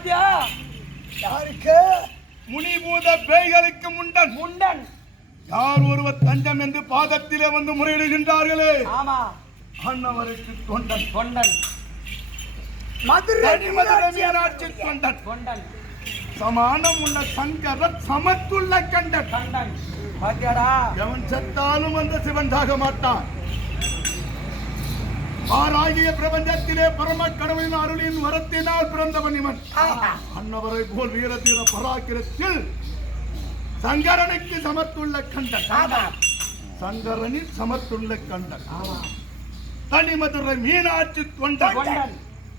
பாத்தியா? யாருக்கு? முனிபூத பேய்களுக்கு முண்டன். முண்டன். யார் ஒருவர் தஞ்சம் என்று பாதத்திலே வந்து முறையிடுகின்றார்களே, ஆமா, அன்னவருக்கு தொண்டன். தொண்டன். மதுரை மீனாட்சி தொண்டன். தொண்டன். சமானம் உள்ள சங்கர சமத்துள்ள கண்டன். கண்டன். பாத்தியாடா? எவன் செத்தாலும் அந்த சிவன் சாக மாட்டான். ஆராகிய பிரபஞ்சத்திலே பரம கடவுளின் அருளின் வரத்தினால் பிறந்தவன் இவன். அன்னவரை போல் வீரதீர பராக்கிரத்தில் சங்கரனுக்கு சமத்துள்ள கண்டன். சங்கரனின் சமத்துள்ள கண்டன். தனிமதுரை மீனாட்சி தொண்டன்.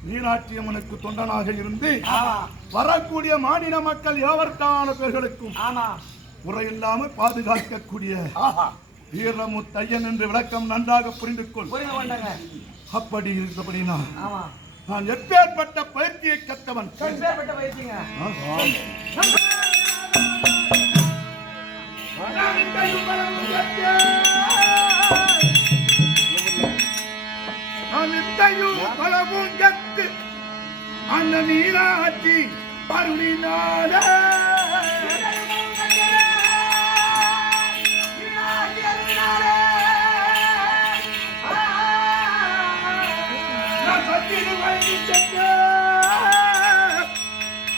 மீனாட்சி அம்மனுக்கு தொண்டனாக இருந்து வரக்கூடிய மாநில மக்கள் யாவர்க்கான பேர்களுக்கும் முறையில்லாமல் பாதுகாக்கக்கூடிய வீரமுத்தையன் என்று விளக்கம் நன்றாக புரிந்து கொள். அப்படி இருந்தபடி நான் எப்பேற்பட்ட பயிற்சியை கற்றவன். பலவும் கத்து அந்த மீனாட்சி பருளினால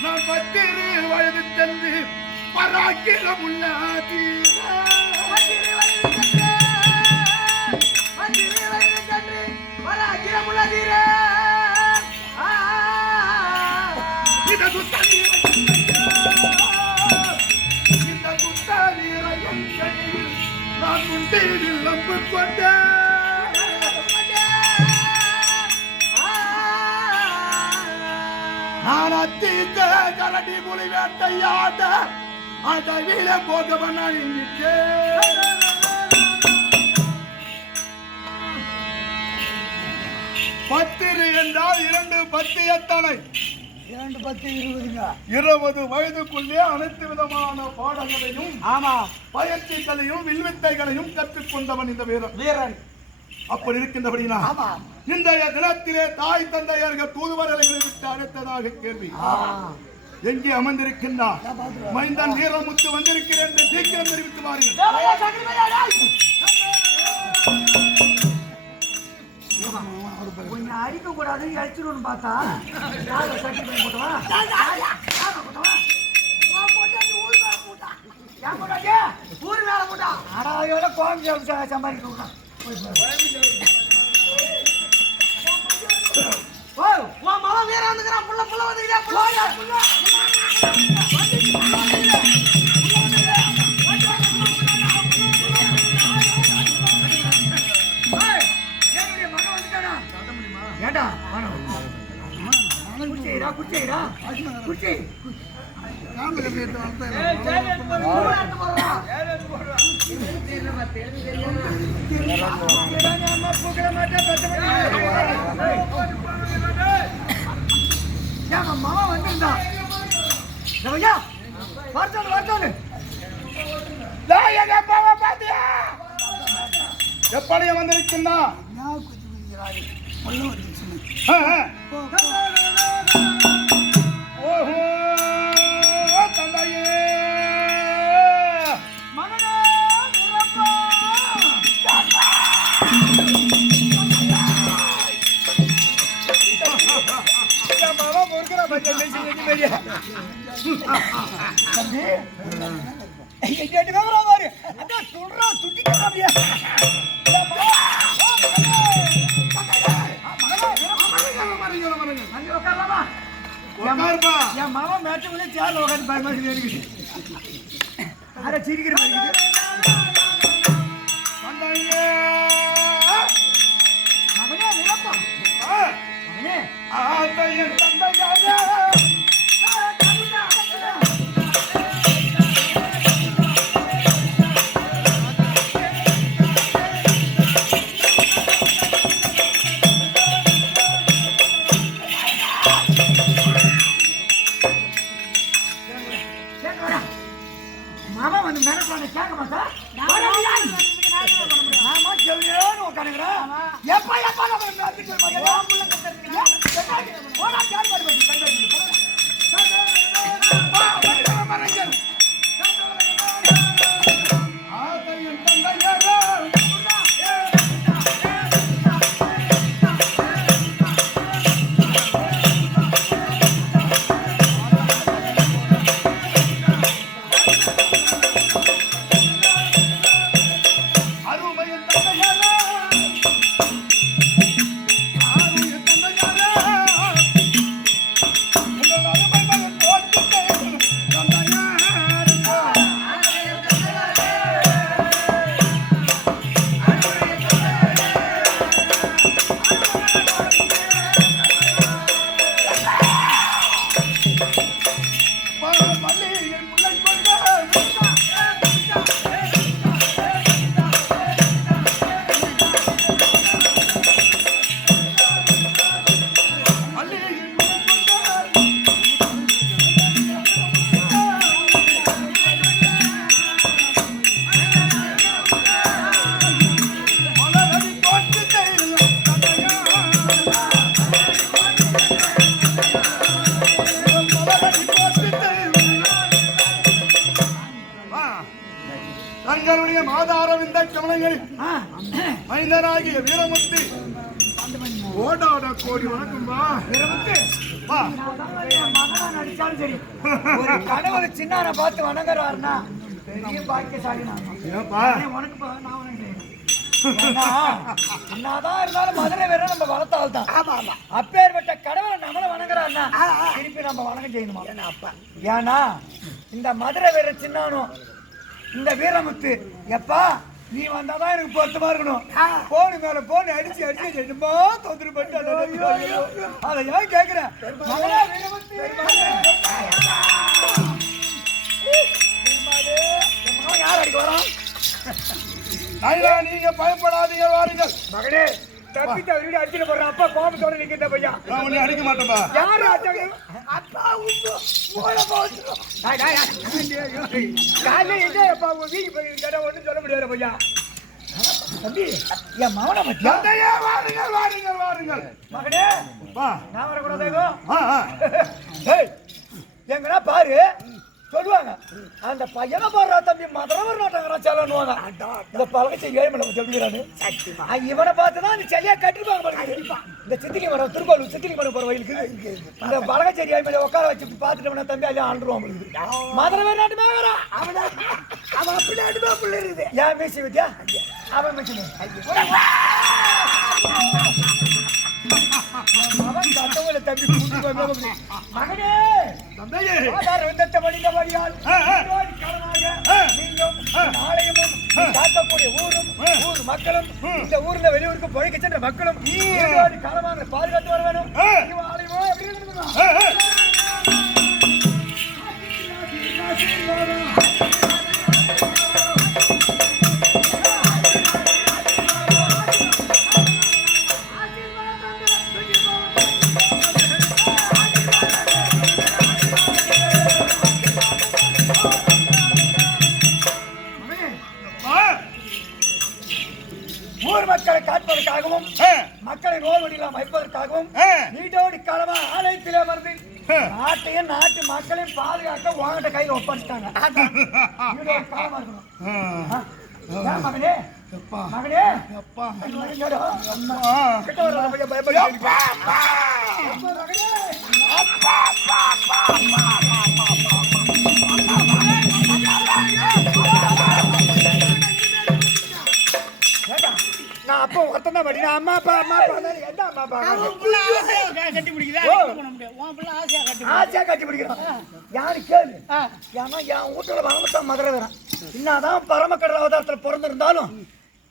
நான் 10 வயது சென்று பராக்கிரம் உள்ள நான் முண்டில் நம்பு கொண்ட நான் அத்தீத்த கரடி புலி வேட்டையாட அடவில போகவன் அணிஞ்சிட்டே. பத்திரு என்றால் 2 10 எத்தனை? 2 10 20. 20 வயதுக்குள்ளே அனைத்து விதமான பாடங்களையும் பயிற்சிகளையும் வில்வித்தைகளையும் கற்றுக்கொண்டவன் இந்த வீரன். அப்படி இருக்கின்றபடினா இன்றைய தினத்திலே தாய் தந்தையர்கள் தூதுவர்களை விட்டு அழைத்ததாக கேள்வி. எங்கே அமர்ந்திருக்கின்றார்? மைந்தன் வீரமுத்து வந்திருக்கிறேன் என்று சீக்கிரம் தெரிவித்து வாருங்கள். கொஞ்சம் அடிக்க கூடாது, அடிச்சிருன்னு பார்த்தா ஊர் மேல போட்டா அடாயோட கோயம்பு சம்பாதிக்க மழை வேற வந்துக்கிறான். புள்ள புள்ள வந்துக்கிறா. ஏண்டா குடிச்சா குடிச்சா குடிச்சி மாமா வந்திருந்தா வரத்தோடு எப்படி வந்திருக்கின்றா? ஓஹோ தந்தையே என் மாமா மேட்சுக்குள்ளே சேர்ல உட்காந்து பயமாக இருக்குது. அரை சிரிக்கிற மாதிரி அவனே நிலப்பா அவனே மாமா வந்து மிரட்டான கேட்க மாட்டா. மாமா செவியேன்னு உட்காந்துக்கிறா. எப்பா எப்பா நம்ம எங்களுடைய மாதாரம் இந்த கவனங்கள் மைந்தனாகிய வீரமுத்து ஓடாட கோடி வணக்கம்பா. வீரமுத்து வா. மகனா நடிச்சாலும் சரி ஒரு கடவுளை சின்ன பார்த்து வணங்குறாருன்னா பெரிய பாக்கியசாலி நான். ஏப்பா உனக்கு நான் உனக்கு என்னதான் இருந்தாலும் மதுரை வேற நம்ம வளர்த்தால் தான். அப்பேற்பட்ட கடவுளை நம்மள வணங்குறாருன்னா திருப்பி நம்ம வணக்கம் செய்யணுமா? ஏன்னா இந்த மதுரை வீர சின்னானும் இந்த வீரமுத்து எப்பா நீ வந்தாதான் எனக்கு பொருத்தமா இருக்கணும். போனு மேல போன் அடிச்சு அடிச்சு என்னமா தொந்தரவு பண்ணிட்டு அதை ஏன் கேக்குற? மகளா வீரமுத்து யார் அடிக்க வரோம்? நீங்க பயப்படாதீங்க, வாருங்கள். மகனே தப்பி தவறி அடிச்சுட்டு போடுற அப்பா கோபத்தோட நிக்கிட்ட பையா. நான் உன்னை அடிக்க மாட்டேன்பா. யாரு அப்பா உண்டு போல போச்சு. காலையில இதே அப்பா வீட்டுக்கு போய் ஒன்றும் சொல்ல முடியாது பையா. தம்பி என் மகனை பத்தியா? வாருங்கள் வாருங்கள் வாருங்கள். மகனே வா. நான் வரக்கூடாதோ? எங்கன்னா பாரு சொல்லுவாங்க அந்த பையனை பாடுறா தம்பி மதுரவர் நாட்டங்கிறான் செல்லன்னுவாங்க. இந்த பழகச்சை ஏழுமலை சொல்லிக்கிறானு இவனை பார்த்துதான் அந்த செல்லியா கட்டிருப்பாங்க. இந்த சித்திகை மரம் திருக்கோளூர் சித்திகை மரம் போற வயலுக்கு இந்த பழகச்சேரி ஏழுமலை உட்கார வச்சு பார்த்துட்டு தம்பி ஐயா ஆண்டுருவான். மதுரவர் நாட்டுமே வரா அவன் அப்படி நாட்டுமே பிள்ளை இருக்குது. ஏன் பேசி வித்தியா அவன் பேசி தம்பி மகனே ஆலயமும் காக்கக்கூடிய ஊரும் ஊர் மக்களும் இந்த ஊர்ல வெளியூருக்கு பொழைக்க சென்ற மக்களும் காலமாக பாதுகாத்து வர வேணும். ஆலயமோ ஊர் மக்களை காப்பதற்காகவும் மக்களை நோய்வடியெல்லாம் வைப்பதற்காகவும் நீட்டோடி காலமா ஆலயத்திலே வந்து நாட்டையும் நாட்டு மக்களையும் பாதுகாக்க உங்ககிட்ட கையில ஒப்படைச்சிட்டாங்க. காலமா இருக்கணும் மகனே மகனே நான் அப்பா ஒருத்தன் தான் படிக்கிறேன். அம்மா அப்பா அம்மா அப்பா எந்த அம்மா அப்பா கட்டி பிடிக்குதா? ஆசையா கட்டி பிடிக்கிறான். யாரு கேளு. ஏன்னா என் வீட்டுல வளர்ந்துட்டான் மதுரை வேறான். என்னதான் பரமக்கடல் அவதாரத்துல பிறந்திருந்தாலும்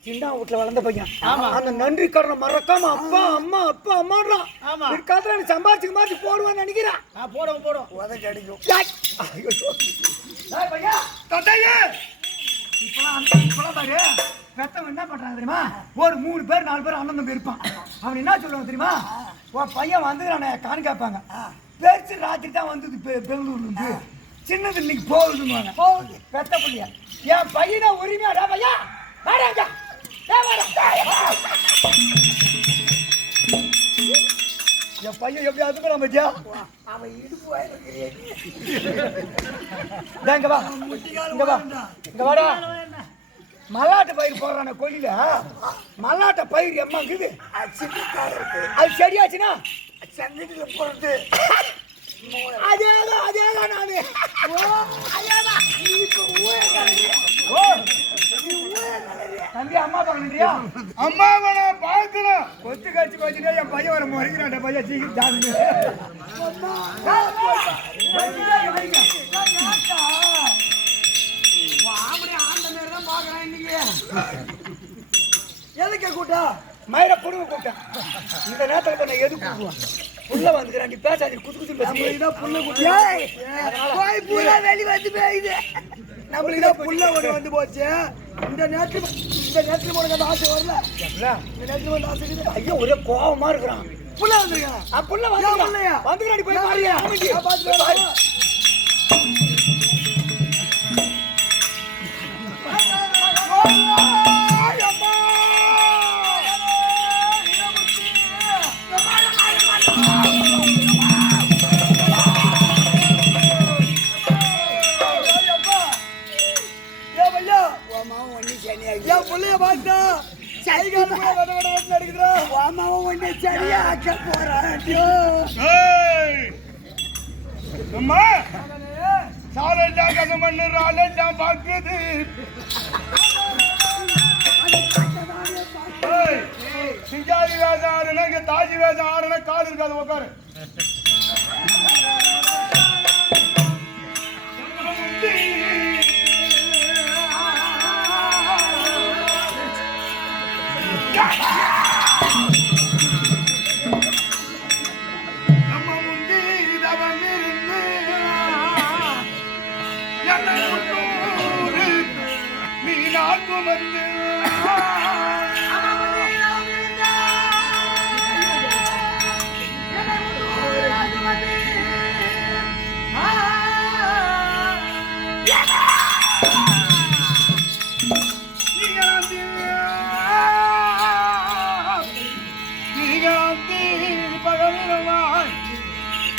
சின்ன வீட்டுல வளர்ந்த பையன். அந்த நன்றி கடனை மறக்காம அப்பா அம்மா அப்பா அம்மாடுறான். பிற்காலத்துல சம்பாதிச்சுக்கு மாதிரி போடுவான்னு நினைக்கிறான். போடும் போடும் உதவி அடிக்கும். இப்பெல்லாம் பாரு பெத்தவன் என்ன பண்றாங்க தெரியுமா? ஒரு 3 பேர் 4 பேர் அண்ணன் தம்பி இருப்பான். அவன் என்ன சொல்லுவாங்க தெரியுமா? உன் பையன் வந்து நான் காணி கேட்பாங்க. பெருசு ராத்திரி தான் வந்தது பெங்களூர்ல இருந்து, சின்னது இன்னைக்கு போகுதுன்னு போகுது பெத்த பிள்ளையா. என் பையனை உரிமையாடா பையா வாடாங்க என் பையன் எப்படி அதுக்கு பத்தியா அவன் இடுப்பு இங்க வா இங்க வா இங்க வாடா. மல்லாட்டை பயிர் போடுறான கொல்லில மல்லாட்டை பயிர் எம்மாங்குது. அது செடியாச்சுன்னா சங்கத்துல போறது அதேதான் அதேதான் நானு தம்பி அம்மா பாக்கணுறியா? அம்மாவை நான் பார்க்கணும். கொத்து கட்சி வச்சுட்டே என் பையன் வர முறைக்கிறான். பையன் சீக்கிரம் எதுக்கு கூட்டா மயிர புடுங்க கூட்டம். இந்த நேரத்துல நான் எது கூட்டுவான் புள்ள வந்துக்கிறேன். நீ பேசாது குத்து குத்து பேசுதான் புள்ள கூட்டியா வெளி வந்து பேயுது. நம்மளுக்கு தான் புள்ள ஒன்று வந்து போச்சு. இந்த நேரத்துல உனக்கு ஆசை வரல. இந்த நேரத்துல வந்து ஆசை ஐயோ ஒரே கோபமா இருக்கிறான். புள்ள வந்துருக்கா புள்ள வந்துக்கிறாடி போய் பாருயா பார்த்து உன்னை சரியாக்க போறான் ஏய் அம்மா சாலட்டா கதம் பண்ணுற ஆளட்டா பாக்குது சிஜாதி வேஷம் ஆடுனா இங்க தாஜி வேஷம் ஆடுனா கால் இருக்காது உட்காரு நம்ம முந்தி தவம் இருந்து என்னை முன்னூறு நீ நாக்கு வந்து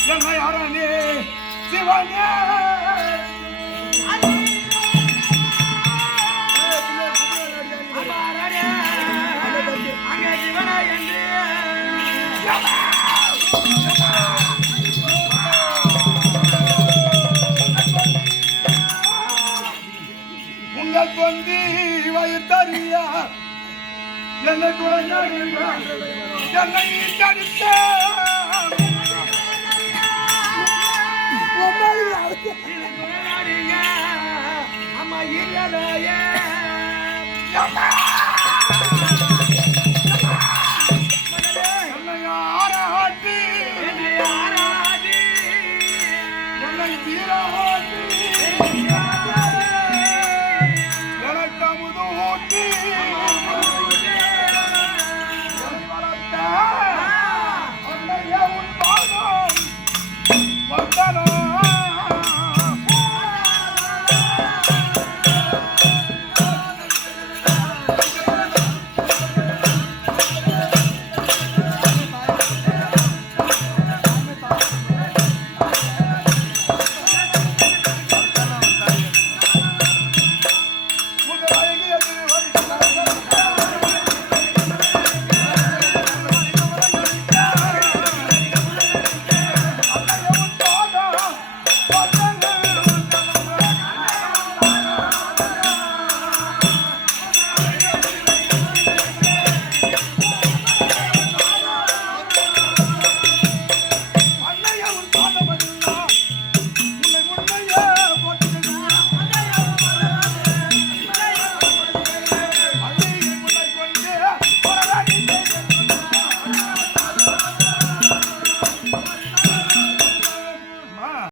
என்னை அரணே சிவனே உங்கள் கொந்தி வயிற்றறியா என்னை துறைஞர் என்னை தடுத்த அம்மா இல்லையே என்னை ஆராட்டி என்னை தீராட்டி